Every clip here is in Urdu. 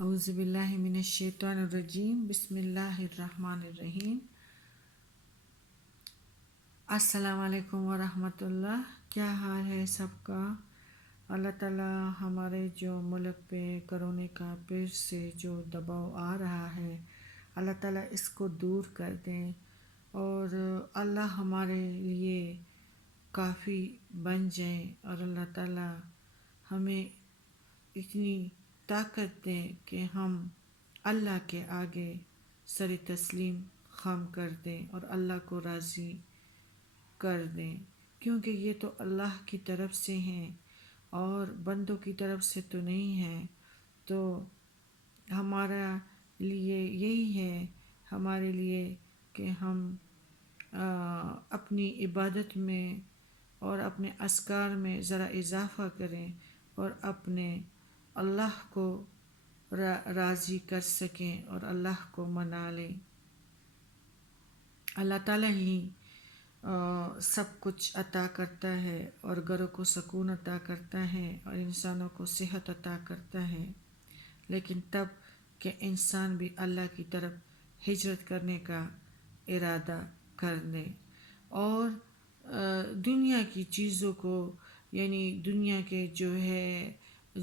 اعوذ باللہ من الشیطان الرجیم بسم اللہ الرحمن الرحیم۔ السلام علیکم ورحمۃ اللہ۔ کیا حال ہے سب کا؟ اللہ تعالیٰ ہمارے جو ملک پہ کرونے کا پھر سے جو دباؤ آ رہا ہے، اللہ تعالیٰ اس کو دور کر دیں اور اللہ ہمارے لیے کافی بن جائیں، اور اللہ تعالیٰ ہمیں اتنی طاقت دیں کہ ہم اللہ کے آگے سر تسلیم خم کر دیں اور اللہ کو راضی کر دیں، کیونکہ یہ تو اللہ کی طرف سے ہیں اور بندوں کی طرف سے تو نہیں ہے۔ تو ہمارا لیے یہی ہے، ہمارے لیے کہ ہم اپنی عبادت میں اور اپنے اذکار میں ذرا اضافہ کریں اور اپنے اللہ کو راضی کر سکیں اور اللہ کو منا لیں۔ اللہ تعالیٰ ہی سب کچھ عطا کرتا ہے اور گھروں کو سکون عطا کرتا ہے اور انسانوں کو صحت عطا کرتا ہے، لیکن تب کہ انسان بھی اللہ کی طرف ہجرت کرنے کا ارادہ کر دے اور دنیا کی چیزوں کو، یعنی دنیا کے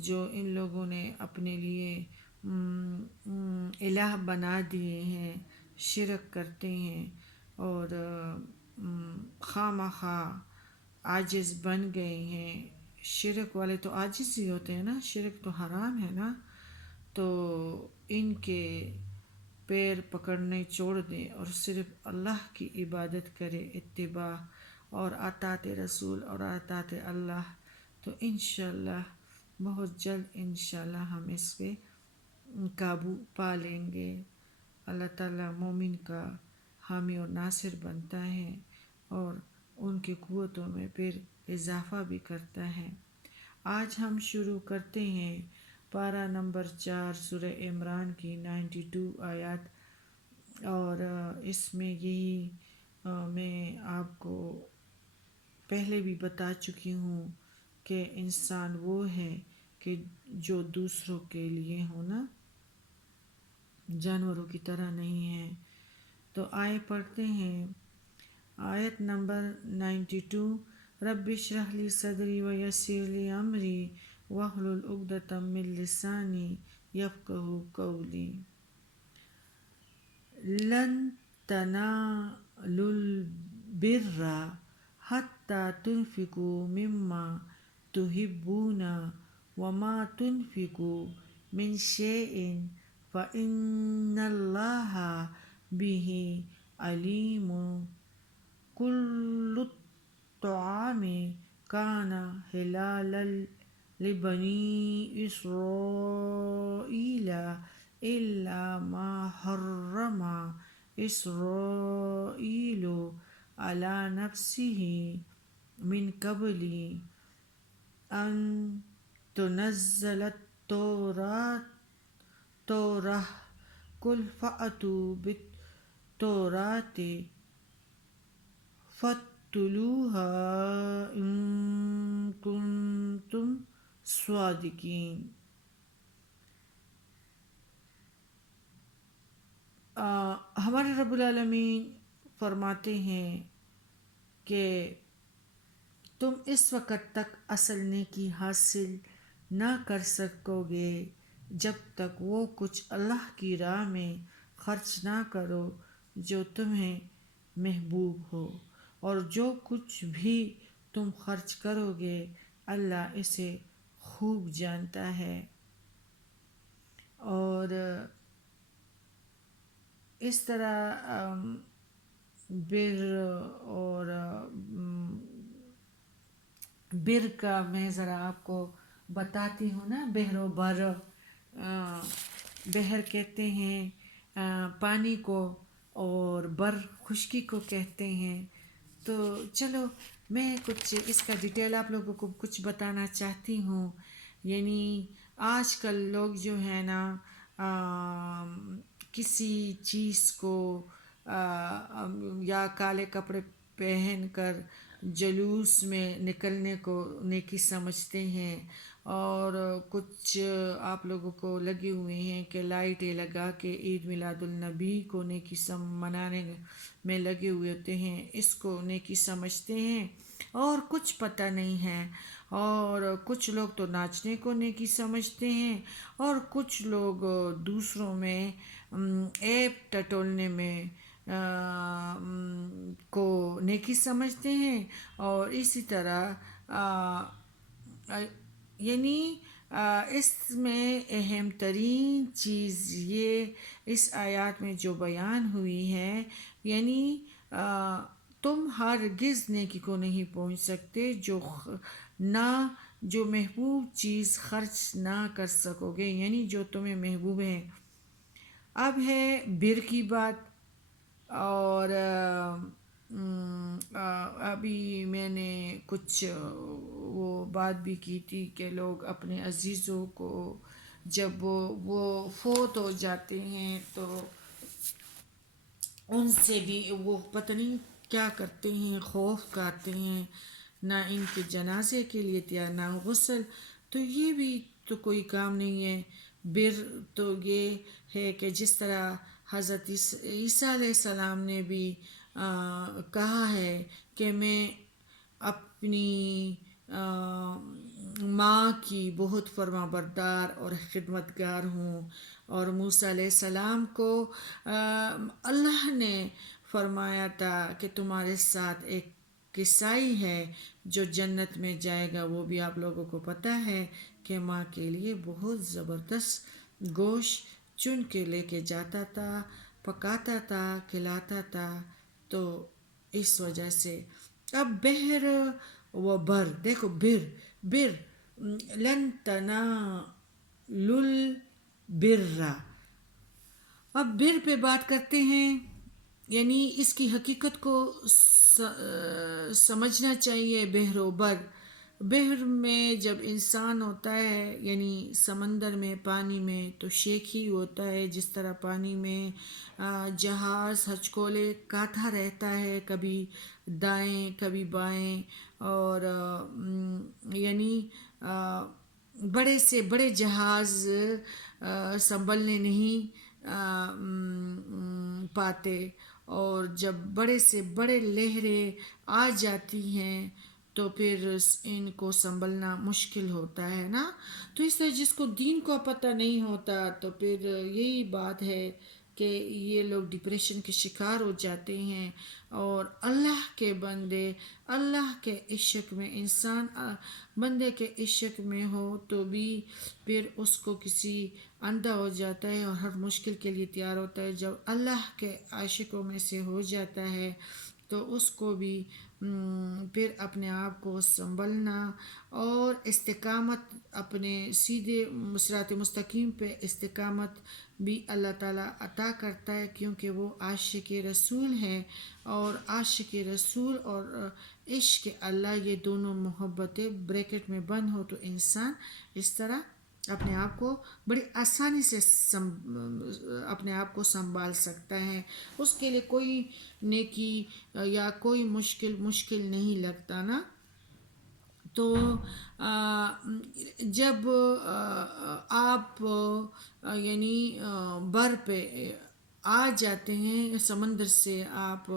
جو ان لوگوں نے اپنے لیے الہ بنا دیے ہیں، شرک کرتے ہیں اور خواہ مخواہ عاجز بن گئے ہیں۔ شرک والے تو عاجز ہی ہوتے ہیں نا، شرک تو حرام ہے نا، تو ان کے پیر پکڑنے چھوڑ دیں اور صرف اللہ کی عبادت کرے، اتباع اور اطاعت رسول اور اطاعت اللہ، تو انشاءاللہ بہت جلد انشاءاللہ ہم اس پہ قابو پا لیں گے۔ اللہ تعالیٰ مومن کا حامی اور ناصر بنتا ہے اور ان کی قوتوں میں پھر اضافہ بھی کرتا ہے۔ آج ہم شروع کرتے ہیں پارہ نمبر 4 سورہ عمران کی 92 آیات، اور اس میں یہی میں آپ کو پہلے بھی بتا چکی ہوں کہ انسان وہ ہے کہ جو دوسروں کے لیے ہونا، جانوروں کی طرح نہیں ہے۔ تو آئے پڑھتے ہیں آیت نمبر 92۔ رب اشرح لی صدری ویسر لی امری واحلل عقدۃ من لسانی یفقہوا قولی۔ لن تنالوا البر حتی تنفقوا مما تحبون وما تنفقوا من شیء فإن اللہ بہ علیم۔ کل الطعام کان حلالا لبنی اسرائیل الا ما حرم اسرائیل علی نفسہ من قبل ان تنزل التوراۃ قل فأتوا بالتوراۃ فاتلوها ان کنتم صادقین۔ ہمارے رب العالمین فرماتے ہیں کہ تم اس وقت تک اصل نیکی حاصل نہ کر سکو گے جب تک وہ کچھ اللہ کی راہ میں خرچ نہ کرو جو تمہیں محبوب ہو، اور جو کچھ بھی تم خرچ کرو گے اللہ اسے خوب جانتا ہے۔ اور اس طرح بر کا میں ذرا آپ کو بتاتی ہوں نا، بحر و بر، بحر کہتے ہیں پانی کو اور بر خشکی کو کہتے ہیں۔ تو چلو میں کچھ اس کا ڈیٹیل آپ لوگوں کو کچھ بتانا چاہتی ہوں۔ یعنی آج کل لوگ جو ہے نا کسی چیز کو یا کالے کپڑے پہن کر جلوس میں نکلنے کو نیکی سمجھتے ہیں، اور کچھ آپ لوگوں کو لگے ہوئے ہیں کہ لائٹیں لگا کے عید میلاد النبی کو نیکی منانے میں لگے ہوئے ہوتے ہیں، اس کو نیکی سمجھتے ہیں، اور کچھ پتہ نہیں ہے، اور کچھ لوگ تو ناچنے کو نیکی سمجھتے ہیں، اور کچھ لوگ دوسروں میں عیب ٹٹولنے میں کو نیکی سمجھتے ہیں، اور اسی طرح یعنی اس میں اہم ترین چیز یہ اس آیات میں جو بیان ہوئی ہے، یعنی تم ہرگز نیکی کو نہیں پہنچ سکتے جو محبوب چیز خرچ نہ کر سکو گے، یعنی جو تمہیں محبوب ہے۔ اب ہے بر کی بات، اور ابھی میں نے کچھ وہ بات بھی کی تھی کہ لوگ اپنے عزیزوں کو جب وہ فوت ہو جاتے ہیں تو ان سے بھی وہ پتہ نہیں کیا کرتے ہیں، خوف کرتے ہیں، نہ ان کے جنازے کے لیے تیار، نہ غسل، تو یہ بھی تو کوئی کام نہیں ہے۔ بر تو یہ ہے کہ جس طرح حضرت عیسیٰ علیہ السلام نے بھی کہا ہے کہ میں اپنی ماں کی بہت فرما بردار اور خدمتگار ہوں، اور موسیٰ علیہ السلام کو اللہ نے فرمایا تھا کہ تمہارے ساتھ ایک کسائی ہے جو جنت میں جائے گا، وہ بھی آپ لوگوں کو پتہ ہے کہ ماں کے لیے بہت زبردست گوشت چن کے لے کے جاتا تھا، پکاتا تھا، کھلاتا تھا، تو اس وجہ سے اب بہر و بر، دیکھو بر لن تنالوا البر، اب بر پہ بات کرتے ہیں، یعنی اس کی حقیقت کو سمجھنا چاہیے۔ بحر و بر، بحر میں جب انسان ہوتا ہے یعنی سمندر میں، پانی میں، تو شیخ ہی ہوتا ہے، جس طرح پانی میں جہاز ہچکولے کاتا رہتا ہے، کبھی دائیں کبھی بائیں، اور یعنی بڑے سے بڑے جہاز سنبھلنے نہیں پاتے، اور جب بڑے سے بڑے لہریں آ جاتی ہیں تو پھر ان کو سنبھلنا مشکل ہوتا ہے نا۔ تو اس طرح جس کو دین کو پتہ نہیں ہوتا تو پھر یہی بات ہے کہ یہ لوگ ڈپریشن کے شکار ہو جاتے ہیں، اور اللہ کے بندے اللہ کے عشق میں، انسان بندے کے عشق میں ہو تو بھی پھر اس کو کسی اندھا ہو جاتا ہے اور ہر مشکل کے لیے تیار ہوتا ہے۔ جب اللہ کے عاشقوں میں سے ہو جاتا ہے تو اس کو بھی پھر اپنے آپ کو سنبھلنا اور استقامت، اپنے سیدھے صراط مستقیم پہ استقامت بھی اللہ تعالیٰ عطا کرتا ہے، کیونکہ وہ عاشق رسول ہے، اور عاشق رسول اور عشق اللہ، یہ دونوں محبتیں بریکٹ میں بند ہو تو انسان اس طرح اپنے آپ کو بڑی آسانی سے اپنے آپ کو سنبھال سکتا ہے، اس کے لیے کوئی نیکی یا کوئی مشکل نہیں لگتا نا۔ تو جب آپ یعنی بر پہ آ جاتے ہیں، سمندر سے آپ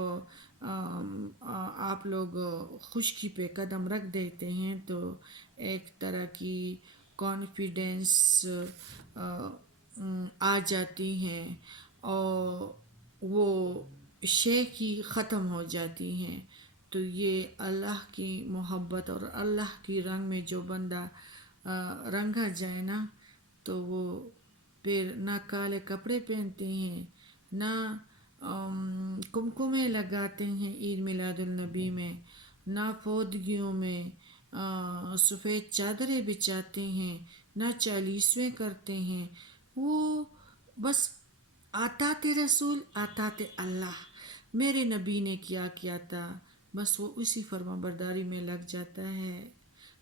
لوگ خشکی پہ قدم رکھ دیتے ہیں، تو ایک طرح کی کانفیڈنس آ جاتی ہیں، اور وہ شیخ ہی ختم ہو جاتی ہیں۔ تو یہ اللہ کی محبت اور اللہ کی رنگ میں جو بندہ رنگا جائے نا، تو وہ پھر نہ کالے کپڑے پہنتے ہیں، نہ کمکمے لگاتے ہیں عید میلاد النبی میں، نہ فوتگیوں میں سفید چادریں بچھاتے ہیں، نہ چالیسویں کرتے ہیں، وہ بس اطاعت رسول، اطاعت اللہ، میرے نبی نے کیا تھا، بس وہ اسی فرما برداری میں لگ جاتا ہے۔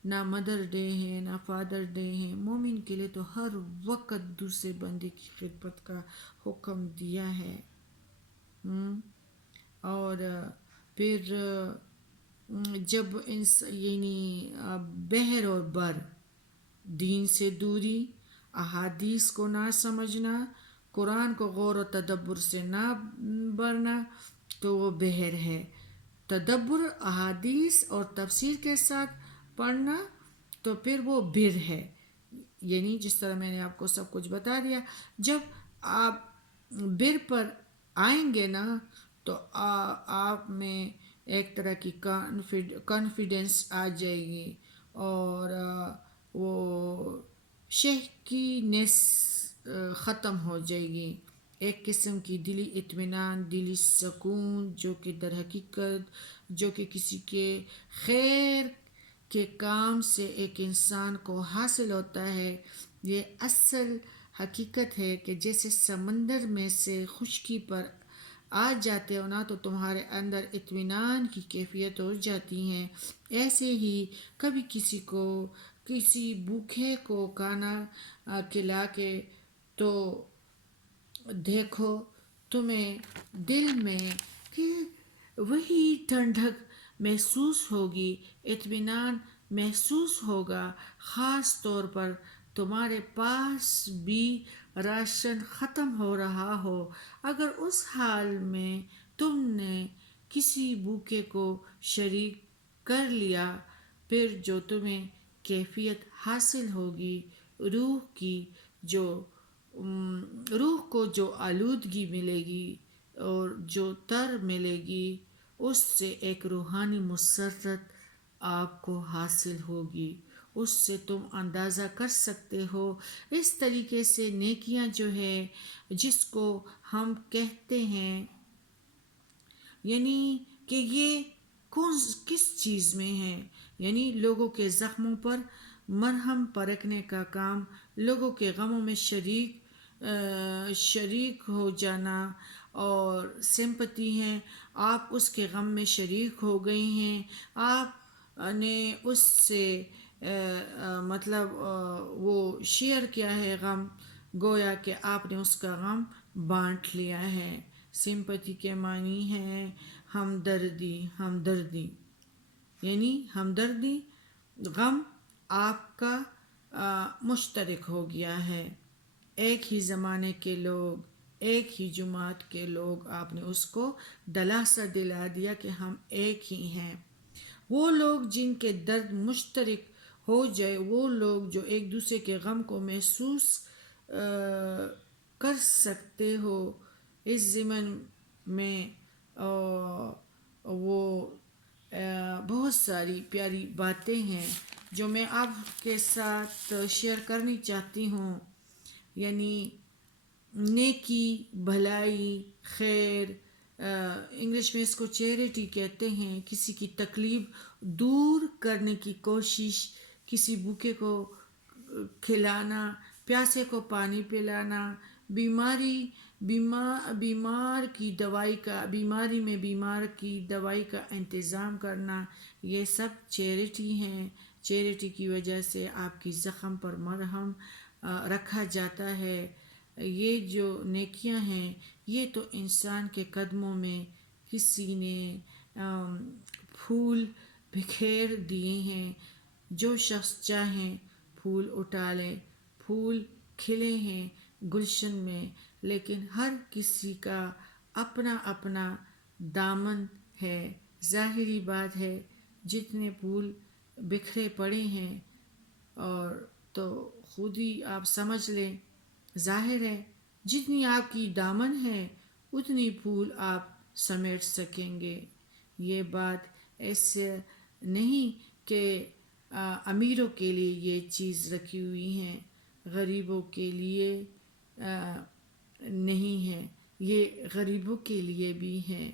نہ مدر ڈے ہے، نہ فادر ڈے ہے، مومن کے لیے تو ہر وقت دوسرے بندے کی خدمت کا حکم دیا ہے۔ اور پھر جب یعنی بحر اور بر، دین سے دوری، احادیث کو نہ سمجھنا، قرآن کو غور و تدبر سے نہ برنا، تو وہ بہر ہے۔ تدبر احادیث اور تفسیر کے ساتھ پڑھنا تو پھر وہ بر ہے۔ یعنی جس طرح میں نے آپ کو سب کچھ بتا دیا، جب آپ بر پر آئیں گے نا تو آپ میں ایک طرح کی کانفیڈنس آ جائے گی، اور وہ شہکینس ختم ہو جائے گی، ایک قسم کی دلی اطمینان، دلی سکون، جو کہ در حقیقت جو کہ کسی کے خیر کے کام سے ایک انسان کو حاصل ہوتا ہے۔ یہ اصل حقیقت ہے کہ جیسے سمندر میں سے خشکی پر آ جاتے ہو نا تو تمہارے اندر اطمینان کی کیفیت ہو جاتی ہیں، ایسے ہی کبھی کسی بھوکے کو کھانا کھلا کے تو دیکھو تمہیں دل میں کہ وہی ٹھنڈک محسوس ہوگی، اطمینان محسوس ہوگا، خاص طور پر تمہارے پاس بھی راشن ختم ہو رہا ہو، اگر اس حال میں تم نے کسی بھوکے کو شریک کر لیا، پھر جو تمہیں کیفیت حاصل ہوگی، روح کو جو آلودگی ملے گی اور جو تر ملے گی، اس سے ایک روحانی مسرت آپ کو حاصل ہوگی، اس سے تم اندازہ کر سکتے ہو۔ اس طریقے سے نیکیاں جو ہے جس کو ہم کہتے ہیں، یعنی کہ یہ کس چیز میں ہے، یعنی لوگوں کے زخموں پر مرہم پرکھنے کا کام، لوگوں کے غموں میں شریک ہو جانا اور سمپتی ہے، آپ اس کے غم میں شریک ہو گئی ہیں، آپ نے اس سے مطلب وہ شیئر کیا ہے غم، گویا کہ آپ نے اس کا غم بانٹ لیا ہے۔ سمپتی کے معنی ہے ہمدردی، یعنی ہمدردی، غم آپ کا مشترک ہو گیا ہے، ایک ہی زمانے کے لوگ، ایک ہی جماعت کے لوگ، آپ نے اس کو دلاسا دلا دیا کہ ہم ایک ہی ہیں۔ وہ لوگ جن کے درد مشترک ہو جائے، وہ لوگ جو ایک دوسرے کے غم کو محسوس کر سکتے ہو، اس ضمن میں وہ بہت ساری پیاری باتیں ہیں جو میں آپ کے ساتھ شیئر کرنی چاہتی ہوں، یعنی نیکی، بھلائی، خیر، انگلش میں اس کو چیریٹی کہتے ہیں، کسی کی تکلیف دور کرنے کی کوشش، کسی بھوکے کو کھلانا، پیاسے کو پانی پلانا، بیماری میں بیمار کی دوائی کا انتظام کرنا، یہ سب چیریٹی ہیں۔ چیریٹی کی وجہ سے آپ کی زخم پر مرہم رکھا جاتا ہے۔ یہ جو نیکیاں ہیں یہ تو انسان کے قدموں میں کسی نے پھول بکھیر دیے ہیں، جو شخص چاہیں پھول اٹھا لے، پھول کھلے ہیں گلشن میں، لیکن ہر کسی کا اپنا اپنا دامن ہے۔ ظاہری بات ہے جتنے پھول بکھرے پڑے ہیں اور تو خود ہی آپ سمجھ لیں، ظاہر ہے جتنی آپ کی دامن ہے اتنی پھول آپ سمیٹ سکیں گے۔ یہ بات ایسے نہیں کہ امیروں کے لیے یہ چیز رکھی ہوئی ہیں، غریبوں کے لیے نہیں ہے، یہ غریبوں کے لیے بھی ہے۔